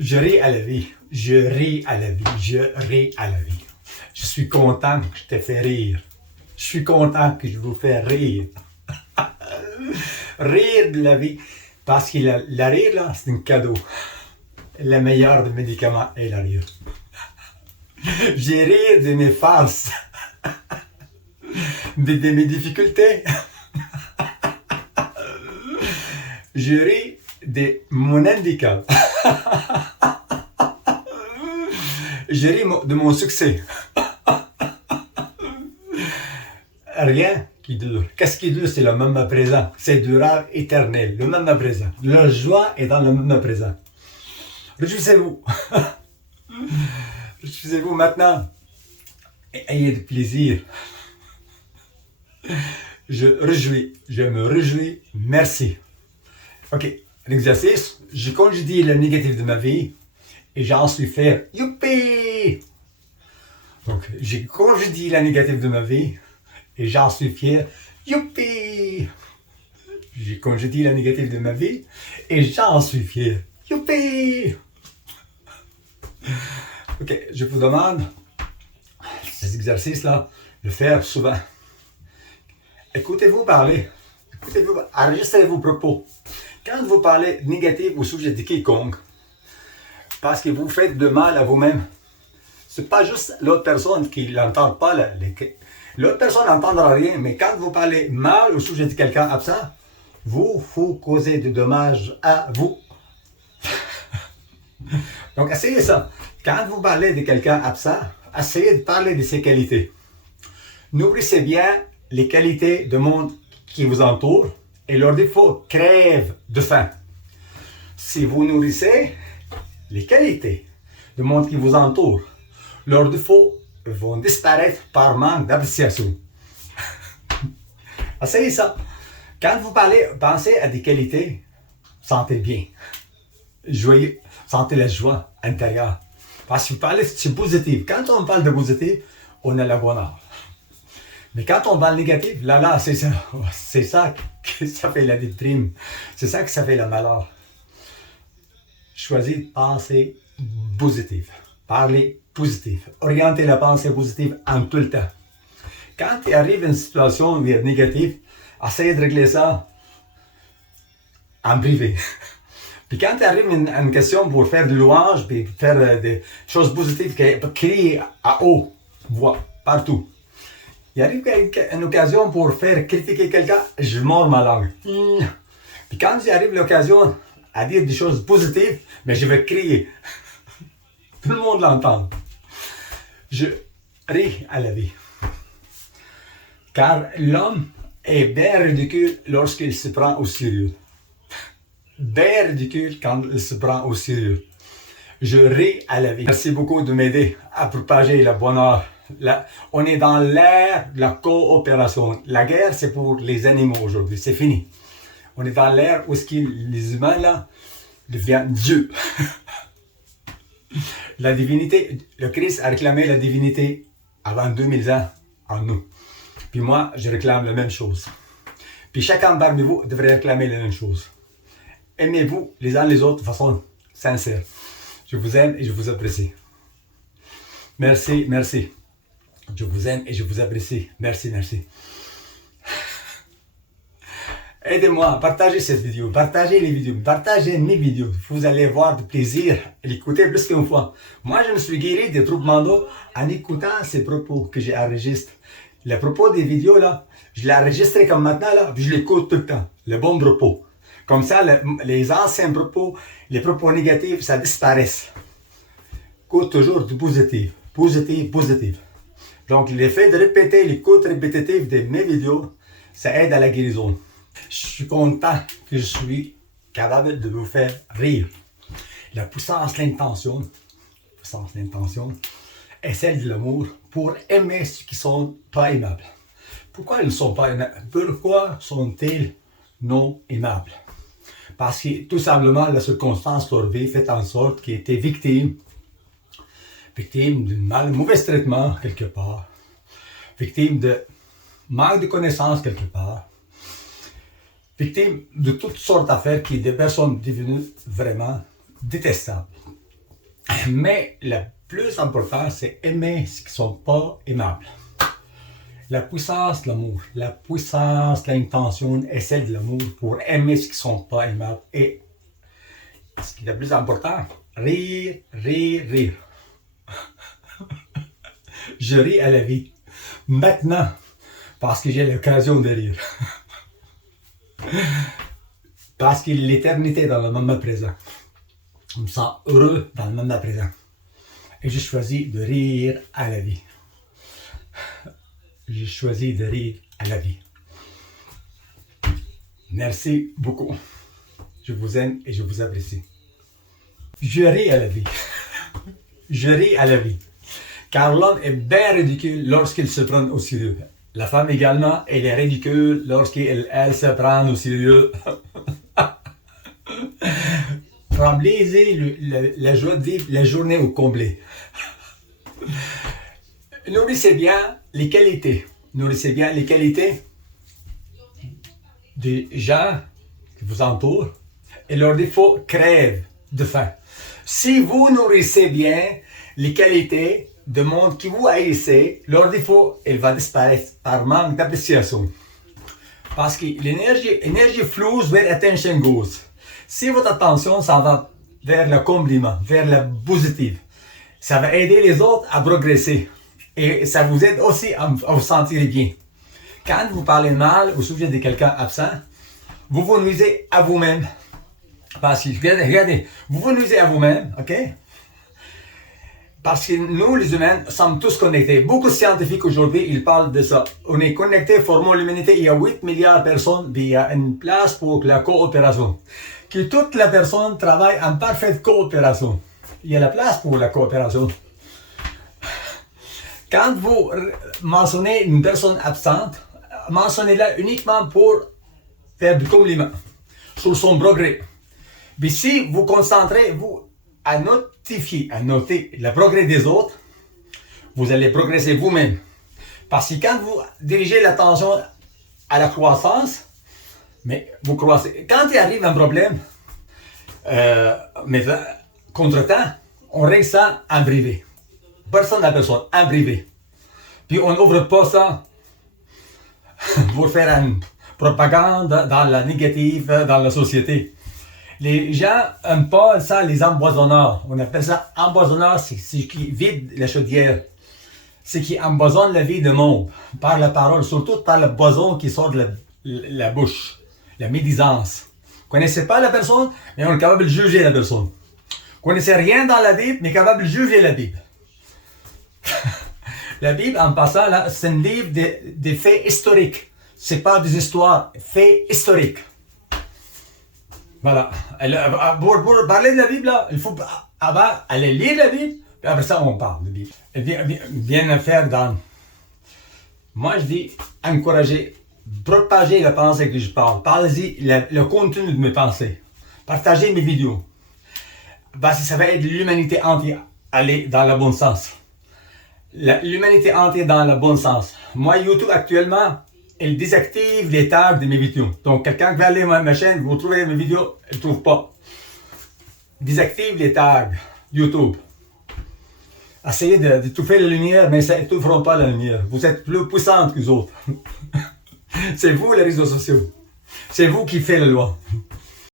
Je ris à la vie. Je ris à la vie. Je ris à la vie. Je suis content que je te fais rire. Je suis content que je vous fais rire. Rire de la vie. Parce que la rire, là, c'est un cadeau. Le meilleur des médicaments est la rire. J'ai rire de mes farces. De mes difficultés. Je ris de mon handicap. Je ris de mon succès. Rien qui dure. Qu'est-ce qui dure? C'est le moment présent. C'est durable, éternel. Le moment présent. La joie est dans le moment présent. Réjouissez-vous. Réjouissez-vous maintenant. Et ayez du plaisir. Je me réjouis. Merci. Ok, l'exercice. Je congédie le négatif de ma vie et j'en suis fier. Youpi! Donc, j'ai congédié la négative de ma vie et j'en suis fier. Youpi! J'ai congédié la négative de ma vie et j'en suis fier. Youpi! Ok, je vous demande ces exercices-là, le faire souvent. Écoutez-vous parler. Enregistrez vos propos. Quand vous parlez négatif au sujet de quiconque, parce que vous faites de mal à vous-même, c'est pas juste l'autre personne qui n'entend pas. L'autre personne n'entendra rien, mais quand vous parlez mal au sujet de quelqu'un absent, vous causez des dommages à vous. Donc, essayez ça. Quand vous parlez de quelqu'un absent, essayez de parler de ses qualités. Nourrissez bien les qualités du monde qui vous entoure et leurs défauts crèvent de faim. Si vous nourrissez les qualités du monde qui vous entoure, leurs défauts vont disparaître par manque d'appréciation. Essayez ça. Quand vous parlez, pensez à des qualités, sentez bien. Joyeux, sentez la joie intérieure. Parce que vous parlez de positif. Quand on parle de positif, on a la bonheur. Mais quand on parle négatif, là, c'est ça que ça fait la déprime. C'est ça que ça fait le malheur. Choisissez de penser positif. Parlez positif. Orientez la pensée positive en tout le temps. Quand il arrive une situation négative, essayez de régler ça en privé. Puis quand il arrive une question pour faire de louange, puis faire des choses positives, crier à haute voix, partout. Il arrive une occasion pour faire critiquer quelqu'un, je mords ma langue. Puis quand il arrive l'occasion à dire des choses positives, mais je vais crier. Tout le monde l'entend. Je ris à la vie. Car l'homme est bien ridicule lorsqu'il se prend au sérieux. Bien ridicule quand il se prend au sérieux. Je ris à la vie. Merci beaucoup de m'aider à propager le bonheur. On est dans l'ère de la coopération. La guerre, c'est pour les animaux aujourd'hui. C'est fini. On est dans l'ère où les humains là deviennent Dieu. La divinité, le Christ a réclamé la divinité avant 2000 ans en nous. Puis moi, je réclame la même chose. Puis chacun parmi vous devrait réclamer la même chose. Aimez-vous les uns les autres de façon sincère. Je vous aime et je vous apprécie. Merci, merci. Je vous aime et je vous apprécie. Merci, merci. Aidez-moi, partagez cette vidéo, partagez les vidéos, partagez mes vidéos. Vous allez voir du plaisir à l'écouter plus qu'une fois. Moi, je me suis guéri des troubles mentaux en écoutant ces propos que j'enregistre. Les propos des vidéos, là, je l'ai enregistré comme maintenant, là, puis je l'écoute tout le temps. Le bon propos. Comme ça, les anciens propos, les propos négatifs, ça disparaissent. Écoute toujours du positif. Positif, positif. Donc, l'effet de répéter l'écoute répétitive de mes vidéos, ça aide à la guérison. Je suis content que je suis capable de vous faire rire. La puissance de l'intention est celle de l'amour pour aimer ceux qui ne sont pas aimables. Pourquoi ils ne sont pas aimables? Pourquoi sont-ils non aimables? Parce que tout simplement, la circonstance de leur vie fait en sorte qu'ils étaient victimes d'un mauvais traitement quelque part, victimes de manque de connaissances quelque part, victimes de toutes sortes d'affaires qui des personnes devenues vraiment détestables. Mais le plus important, c'est aimer ceux qui ne sont pas aimables. La puissance de l'amour, la puissance de l'intention est celle de l'amour pour aimer ceux qui ne sont pas aimables. Et ce qui est le plus important, rire, rire, rire. Je ris à la vie. Maintenant, parce que j'ai l'occasion de rire. Parce que l'éternité est dans le moment présent. Je me sens heureux dans le moment présent. Et j'ai choisi de rire à la vie. J'ai choisi de rire à la vie. Merci beaucoup. Je vous aime et je vous apprécie. Je ris à la vie. Je ris à la vie. Car l'homme est bien ridicule lorsqu'il se prend au sérieux. La femme également, elle est ridicule lorsqu'elle se prend au sérieux. Remplissez la joie de vivre la journée au complet. Nourrissez bien les qualités. Nourrissez bien les qualités des gens qui vous entourent et leurs défauts crèvent de faim. Si vous nourrissez bien les qualités de monde qui vous haïssez, leur défaut, il va disparaître par manque d'appréciation. Parce que l'énergie flows where attention goes. Si votre attention s'en va vers le compliment, vers le positif, ça va aider les autres à progresser. Et ça vous aide aussi à vous sentir bien. Quand vous parlez mal au sujet de quelqu'un absent, vous vous nuisez à vous-même. Parce que, regardez, vous vous nuisez à vous-même, ok? Parce que nous, les humains, sommes tous connectés. Beaucoup de scientifiques aujourd'hui, ils parlent de ça. On est connectés, formons l'humanité. Il y a 8 milliards de personnes, puis il y a une place pour la coopération. Que toutes les personnes travaillent en parfaite coopération. Il y a la place pour la coopération. Quand vous mentionnez une personne absente, mentionnez-la uniquement pour faire du compliment sur son progrès. Mais si vous concentrez, vous, à noter le progrès des autres, vous allez progresser vous-même. Parce que quand vous dirigez l'attention à la croissance, mais vous croissez. Quand il arrive un problème, mais contre-temps, on règle ça en privé. Personne à personne, en privé. Puis on n'ouvre pas ça pour faire une propagande dans la négative, dans la société. Les gens n'aiment pas ça, les empoisonneurs. On appelle ça empoisonneur, c'est ce qui vide la chaudière. C'est qui empoisonne la vie du monde. Par la parole, surtout par le poison qui sort de la bouche. La médisance. Vous ne connaissez pas la personne, mais on est capable de juger la personne. Vous ne connaissez rien dans la Bible, mais capable de juger la Bible. La Bible, en passant, là, c'est un livre des faits historiques. Ce n'est pas des histoires, faits historiques. Voilà. Pour parler de la Bible, là, il faut avant aller lire la Bible, puis après ça, on parle de la Bible. Bien faire dans. Moi, je dis encourager, propager la pensée que je parle. Parlez-y le contenu de mes pensées. Partagez mes vidéos. Parce que ça va aider l'humanité entière à aller dans le bon sens. L'humanité entière dans le bon sens. Moi, YouTube, actuellement, il désactive les tags de mes vidéos. Donc, quelqu'un qui va aller à ma chaîne, vous trouvez mes vidéos, il ne trouve pas. Désactive les tags YouTube. Essayez d'étouffer la lumière, mais ça n'étouffera pas la lumière. Vous êtes plus puissante que les autres. C'est vous les réseaux sociaux. C'est vous qui faites la loi.